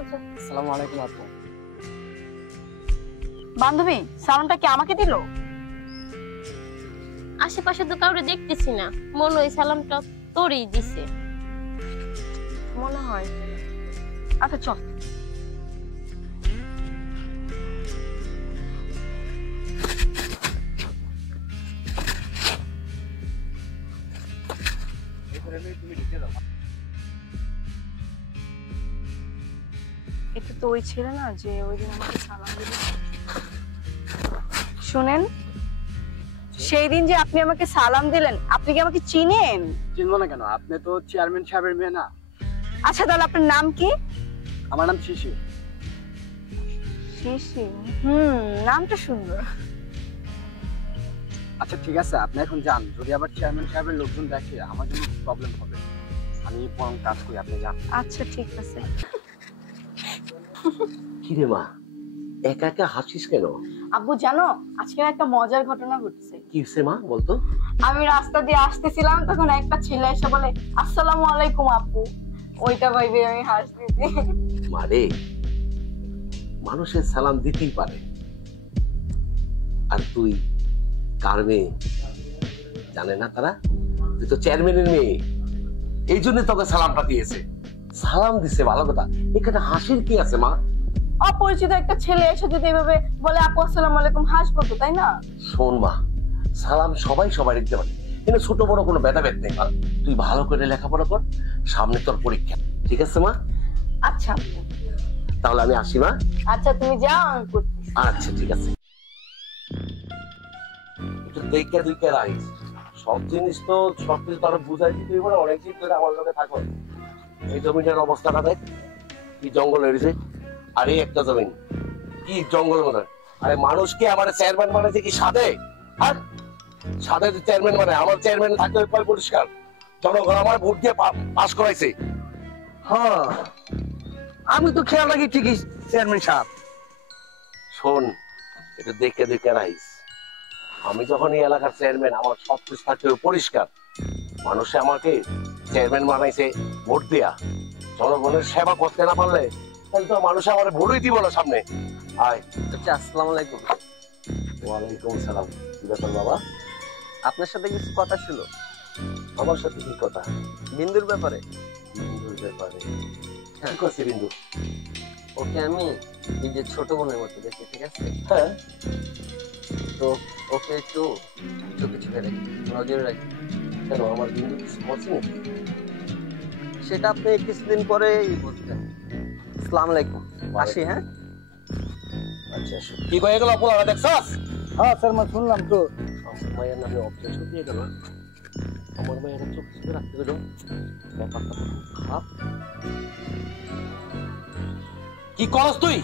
চল চল। আসসালামু আলাইকুম আপু। বান্ধবী সালামটা কি আমাকে দিল? আশেপাশে তো কাউরে দেখতেছি না, মনে হয় সালামটা তোরই দিছে। মনে হয়। আচ্ছা চল। এটা তো ওই ছেলে না যে ওই দিন আমাকে সালাম দিল। শুনেন, সেই দিন যে আপনি আমাকে সালাম দিলেন, আপনি কি আমাকে চিনেন? চিনবো না কেন, আপনি তো চেয়ারম্যান সাহেবের মেয়ে না? আচ্ছা তাহলে আপনার নাম কি? আমার নাম শিশির। শিশির? নামটা সুন্দর। আচ্ছা ঠিক আছে, আপনি এখন যান, যদি আবার চেয়ারম্যান সাহেবের লোকজন দেখে আমার জন্য প্রবলেম হবে। আমি বরং কাজ করি, আপনি যান। আচ্ছা ঠিক আছে। কিরে মা, একা একা হাসিস কেন? আব্বু জানো, আজকে একটা মজার ঘটনা ঘটছে। কি হয়েছে মা, বলতো? আমি রাস্তা দিয়ে আসতেছিলাম, তখন একটা ছেলে এসে বলে আসসালামু আলাইকুম আপু। ওইটা ভাইবে আমি হাসতেছি। মারে, মানুষের সালাম দিতেই পারে। আর তুই কার মেয়ে জানে না তারা? তুই তো চেয়ারম্যানের মেয়ে, এই জন্য তোকে সালামটা দিয়েছে। সালাম দিছে ভালো কথা, এখানে হাসির কি আছে মা? অপরিচিত একটা ছেলে এসে যদি এভাবে বলে আপু আসসালামু আলাইকুম, হাসবো তো, তাই না? শোন মা, সালাম সবাই সবাই দিতে পারে, কিন্তু ছোট বড় কোনো ভেদাভেদ নেই। তুই ভালো করে লেখাপড়া কর, সামনে তোর পরীক্ষা, ঠিক আছে মা? আচ্ছা আপু। তাহলে আমি আসি মা। আচ্ছা তুমি যাও, আমি করতেছি। আচ্ছা ঠিক আছে। একটু দেখে দেখে রাখিস, সব জিনিস তো সব কিছু তারা বুঝাই দিতে হবে না। অনেকদিন ধরে আমার লোকে থাকো, এই জমিটার অবস্থাটা দেখ, কি জঙ্গল হয়েছে। আর এই একটা জমিন কি জঙ্গল মনে হয়। আরে মানুষকে আমার চেয়ারম্যান বানাইছে কি সাদে? আর সাদে চেয়ারম্যান মানে আমার চেয়ারম্যান থাকতে হবে পরিষ্কার। জনগণ আমার ভোট দিয়ে পাস করাইছে। হ্যাঁ, আমি তো খেয়াল রাখি ঠিকই চেয়ারম্যান সাহেব। শোন, একটু দেখে দেখে রাখিস। আমি যখন এই এলাকার চেয়ারম্যান, আমার সবকিছু থাকতে হবে পরিষ্কার। মানুষে আমাকে চেয়ারম্যান বানাইছে ভোট দেয়া, জনগণের সেবা করতে না পারলে তাহলে তো মানুষ আমার ভোটই দিব না সামনে। আয়। আচ্ছা আসসালামু আলাইকুম। ওয়ালাইকুম সালাম। কি ব্যাপার বাবা? আপনার সাথে কিছু কথা ছিল। আমার সাথে কি কথা? বিন্দুর ব্যাপারে। বিন্দুর ব্যাপারে? কি করছে বিন্দু? ওকে আমি নিজের ছোট বোনের মতো দেখি, ঠিক আছে? হ্যাঁ। তো ওকে একটু চোখে চোখে রাখি, নজরে রাখি। কেন, আমার বিন্দু কিছু করছে নাকি? সেটা আপনি কিছুদিন পরে বুঝবেন। আসসালামু আলাইকুম, আসি। হ্যাঁ আচ্ছা, কি হয়ে গেল পোলাটা দেখছস? হ্যাঁ স্যার, মা শুনলাম তো। আমার মায়ের নামে অবজেকশন দিয়ে গেল। আমার মায়ের চোখ চোখে রাখতে গেল, ব্যাপারটা খারাপ। কি করস তুই?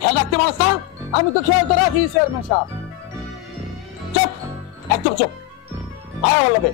খেয়াল রাখতে পারছ না? আমি তো খেয়াল তো রাখি চেয়ারম্যান সাহেব। চুপ, একদম চুপ। আয় বলবে